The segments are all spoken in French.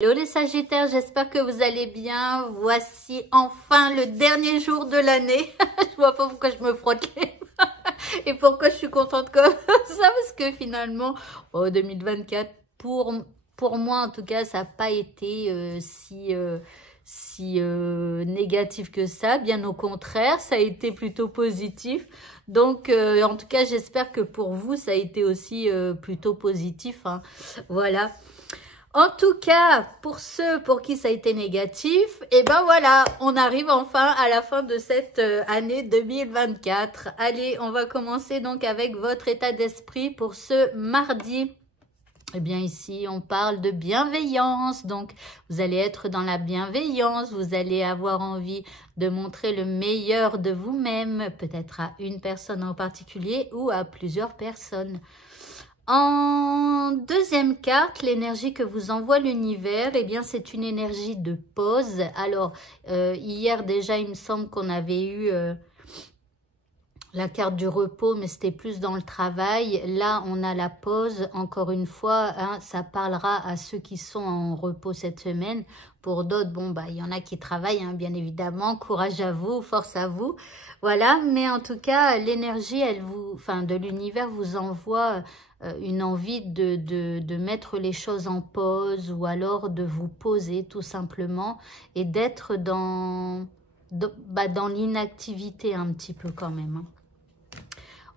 Hello les Sagittaires, j'espère que vous allez bien. Voici enfin le dernier jour de l'année. Je vois pas pourquoi je me frotte les mains et pourquoi je suis contente comme ça, parce que finalement, 2024, pour moi en tout cas, ça n'a pas été si négatif que ça. Bien au contraire, ça a été plutôt positif. Donc, en tout cas, j'espère que pour vous, ça a été aussi plutôt positif, hein. Voilà. En tout cas, pour ceux pour qui ça a été négatif, et ben voilà, on arrive enfin à la fin de cette année 2024. Allez, on va commencer donc avec votre état d'esprit pour ce mardi. Eh bien ici, on parle de bienveillance, donc vous allez être dans la bienveillance, vous allez avoir envie de montrer le meilleur de vous-même, peut-être à une personne en particulier ou à plusieurs personnes. En deuxième carte, l'énergie que vous envoie l'univers, eh bien c'est une énergie de pause. Alors, hier déjà, il me semble qu'on avait eu la carte du repos, mais c'était plus dans le travail. Là, on a la pause. Encore une fois, hein, ça parlera à ceux qui sont en repos cette semaine. Pour d'autres, bon, bah, il y en a qui travaillent, hein, bien évidemment. Courage à vous, force à vous. Voilà, mais en tout cas, l'énergie, de l'univers vous envoie une envie de mettre les choses en pause ou alors de vous poser tout simplement et d'être dans l'inactivité un petit peu quand même, hein.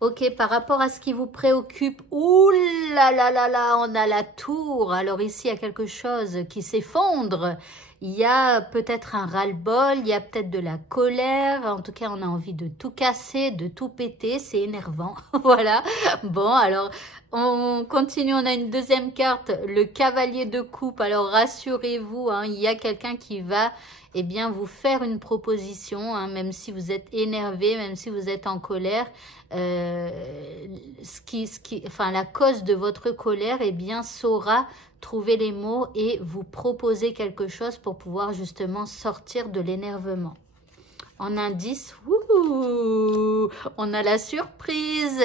Ok, par rapport à ce qui vous préoccupe, ouh là là là là, on a la tour. Alors ici, il y a quelque chose qui s'effondre. Il y a peut-être un ras-le-bol, il y a peut-être de la colère. En tout cas, on a envie de tout casser, de tout péter. C'est énervant. Voilà. Bon, alors, on continue. On a une deuxième carte, le cavalier de coupe. Alors, rassurez-vous, hein, il y a quelqu'un qui va vous faire une proposition, hein, même si vous êtes énervé, même si vous êtes en colère. La cause de votre colère, saura trouver les mots et vous proposer quelque chose pour pouvoir justement sortir de l'énervement. En indice, on a la surprise.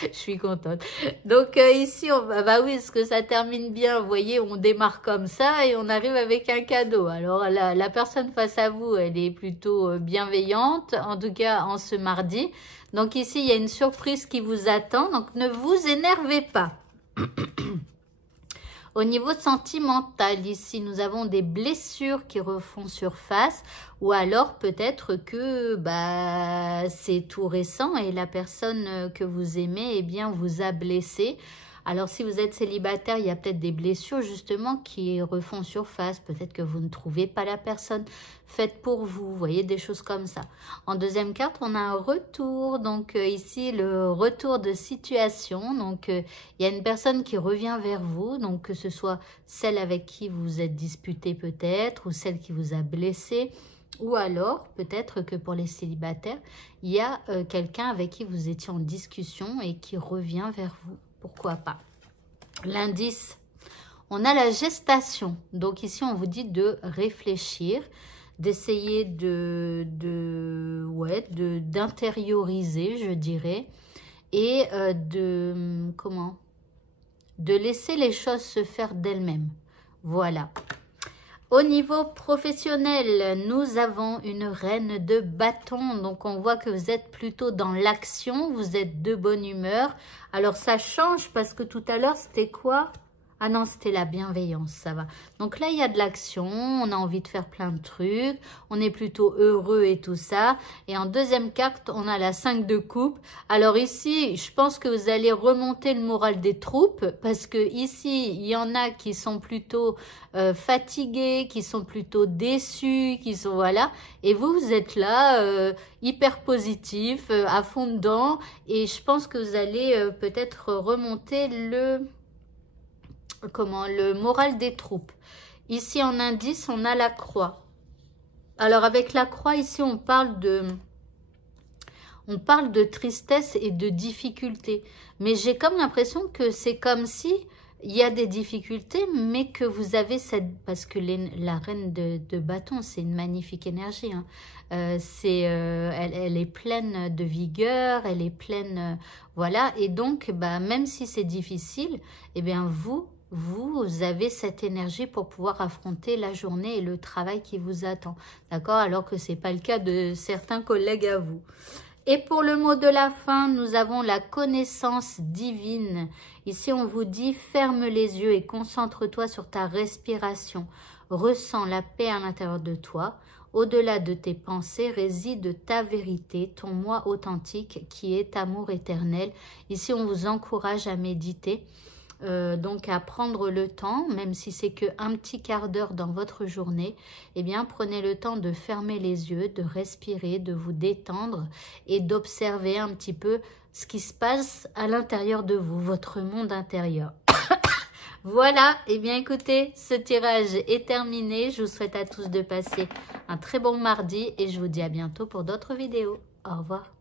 Je suis contente. Donc ici, oui, parce que ça termine bien. Vous voyez, on démarre comme ça et on arrive avec un cadeau. Alors la personne face à vous, elle est plutôt bienveillante, en tout cas en ce mardi. Donc ici, il y a une surprise qui vous attend. Donc ne vous énervez pas. Au niveau sentimental, ici, nous avons des blessures qui refont surface ou alors peut-être que c'est tout récent et la personne que vous aimez vous a blessé. Alors, si vous êtes célibataire, il y a peut-être des blessures justement qui refont surface. Peut-être que vous ne trouvez pas la personne faite pour vous. Vous voyez, des choses comme ça. En deuxième carte, on a un retour. Donc, ici, le retour de situation. Donc, il y a une personne qui revient vers vous. Donc, que ce soit celle avec qui vous vous êtes disputé peut-être ou celle qui vous a blessé. Ou alors, peut-être que pour les célibataires, il y a quelqu'un avec qui vous étiez en discussion et qui revient vers vous. Pourquoi pas? L'indice, on a la gestation. Donc ici, on vous dit de réfléchir, d'essayer d'intérioriser, je dirais, et de laisser les choses se faire d'elles-mêmes. Voilà. Au niveau professionnel, nous avons une reine de bâton. Donc, on voit que vous êtes plutôt dans l'action. Vous êtes de bonne humeur. Alors, ça change parce que tout à l'heure, c'était quoi? Ah non, c'était la bienveillance, ça va. Donc là, il y a de l'action, on a envie de faire plein de trucs, on est plutôt heureux et tout ça. Et en deuxième carte, on a la 5 de coupe. Alors ici, je pense que vous allez remonter le moral des troupes parce que ici, il y en a qui sont plutôt fatigués, qui sont plutôt déçus, qui sont, voilà. Et vous êtes là, hyper positif, à fond dedans. Et je pense que vous allez peut-être remonter le moral des troupes. Ici en indice, on a la croix. Alors avec la croix, ici on parle de tristesse et de difficulté. Mais j'ai comme l'impression que c'est comme si il y a des difficultés, mais que vous avez parce que la reine de bâton, c'est une magnifique énergie, hein. Elle est pleine de vigueur, elle est pleine, voilà. Et donc, même si c'est difficile, vous vous avez cette énergie pour pouvoir affronter la journée et le travail qui vous attend. D'accord? Alors que ce n'est pas le cas de certains collègues à vous. Et pour le mot de la fin, nous avons la connaissance divine. Ici, on vous dit, ferme les yeux et concentre-toi sur ta respiration. Ressens la paix à l'intérieur de toi. Au-delà de tes pensées réside ta vérité, ton moi authentique qui est amour éternel. Ici, on vous encourage à méditer. Donc à prendre le temps, même si c'est qu'un petit quart d'heure dans votre journée, eh bien prenez le temps de fermer les yeux, de respirer, de vous détendre et d'observer un petit peu ce qui se passe à l'intérieur de vous, votre monde intérieur. Voilà, eh bien écoutez, ce tirage est terminé. Je vous souhaite à tous de passer un très bon mardi et je vous dis à bientôt pour d'autres vidéos. Au revoir.